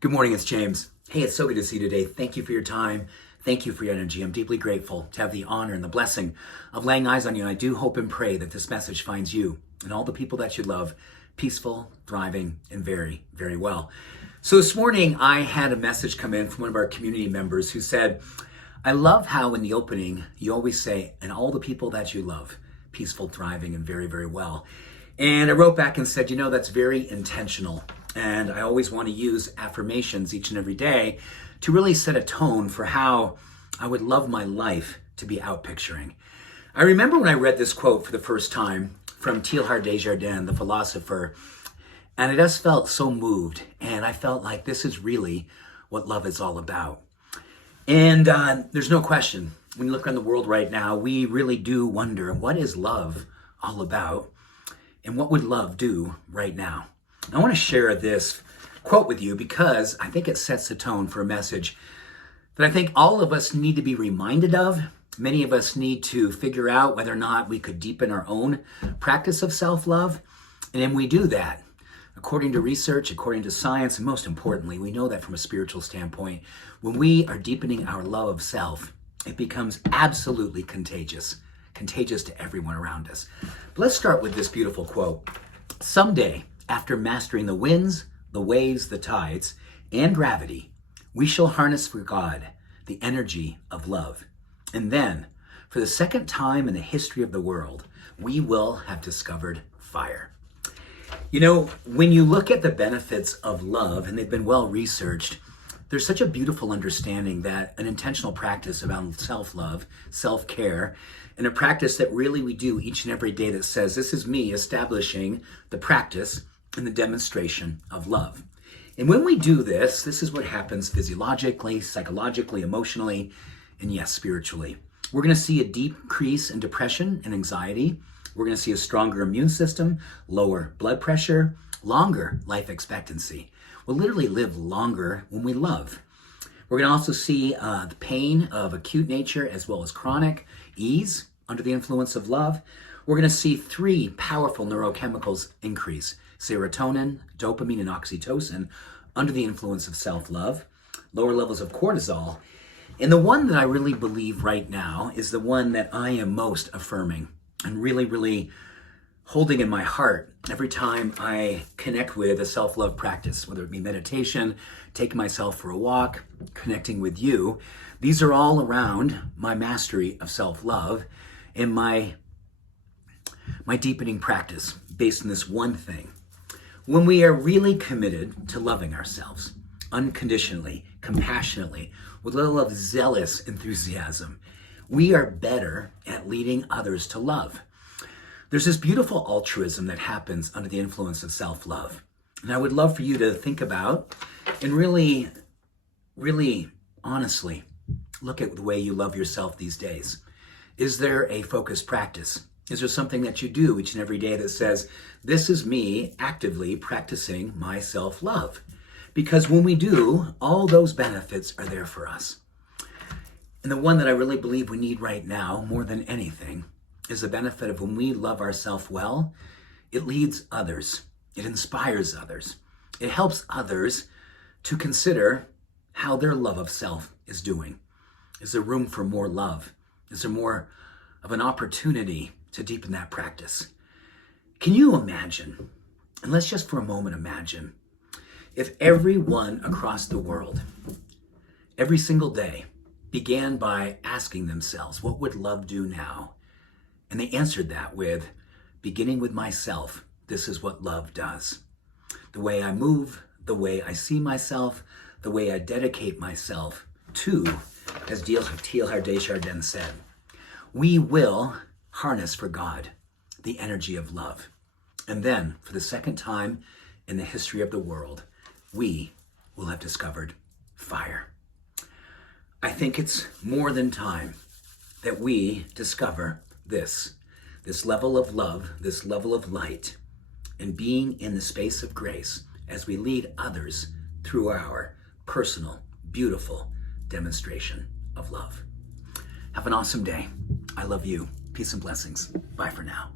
Good morning, it's James. Hey, it's so good to see you today. Thank you for your time. Thank you for your energy. I'm deeply grateful to have the honor and the blessing of laying eyes on you. I do hope and pray that this message finds you and all the people that you love peaceful, thriving, and very, very well. So this morning, I had a message come in from one of our community members who said, I love how in the opening, you always say, and all the people that you love, peaceful, thriving, and very, very well. And I wrote back and said, that's very intentional. And I always want to use affirmations each and every day to really set a tone for how I would love my life to be out picturing. I remember when I read this quote for the first time from Teilhard de Chardin, the philosopher, and I just felt so moved. And I felt like this is really what love is all about. And there's no question, when you look around the world right now, we really do wonder, what is love all about? And what would love do right now? I want to share this quote with you because I think it sets the tone for a message that I think all of us need to be reminded of. Many of us need to figure out whether or not we could deepen our own practice of self-love. And then we do that. According to research, according to science, and most importantly, we know that from a spiritual standpoint, when we are deepening our love of self, it becomes absolutely contagious to everyone around us. But let's start with this beautiful quote. Someday, after mastering the winds, the waves, the tides, and gravity, we shall harness for God the energy of love. And then, for the second time in the history of the world, we will have discovered fire. When you look at the benefits of love, and they've been well researched, there's such a beautiful understanding that an intentional practice around self-love, self-care, and a practice that really we do each and every day that says, this is me establishing the practice and the demonstration of love. And when we do this is what happens physiologically, psychologically, emotionally, and yes, spiritually. We're going to see a decrease in depression and anxiety. We're going to see a stronger immune system, lower blood pressure, longer life expectancy. We'll literally live longer when we love. We're going to also see the pain of acute nature as well as chronic ease under the influence of love. We're going to see 3 powerful neurochemicals increase: serotonin, dopamine, and oxytocin under the influence of self-love, lower levels of cortisol. And the one that I really believe right now is the one that I am most affirming and really, really holding in my heart every time I connect with a self-love practice, whether it be meditation, taking myself for a walk, connecting with you. These are all around my mastery of self-love and my deepening practice based on this one thing. When we are really committed to loving ourselves unconditionally, compassionately, with a little of zealous enthusiasm, we are better at leading others to love. There's this beautiful altruism that happens under the influence of self-love. And I would love for you to think about and really, really honestly look at the way you love yourself these days. Is there a focused practice? Is there something that you do each and every day that says, this is me actively practicing my self-love? Because when we do, all those benefits are there for us. And the one that I really believe we need right now, more than anything, is the benefit of when we love ourselves well, it leads others. It inspires others. It helps others to consider how their love of self is doing. Is there room for more love? Is there more of an opportunity to deepen that practice? Can you imagine, and let's just for a moment imagine, if everyone across the world, every single day, began by asking themselves, what would love do now? And they answered that with, beginning with myself, this is what love does. The way I move, the way I see myself, the way I dedicate myself to, as Teilhard de Chardin said, we will harness for God the energy of love. And then, for the second time in the history of the world, we will have discovered fire. I think it's more than time that we discover this level of love, this level of light, and being in the space of grace as we lead others through our personal, beautiful demonstration of love. Have an awesome day. I love you. Peace and blessings. Bye for now.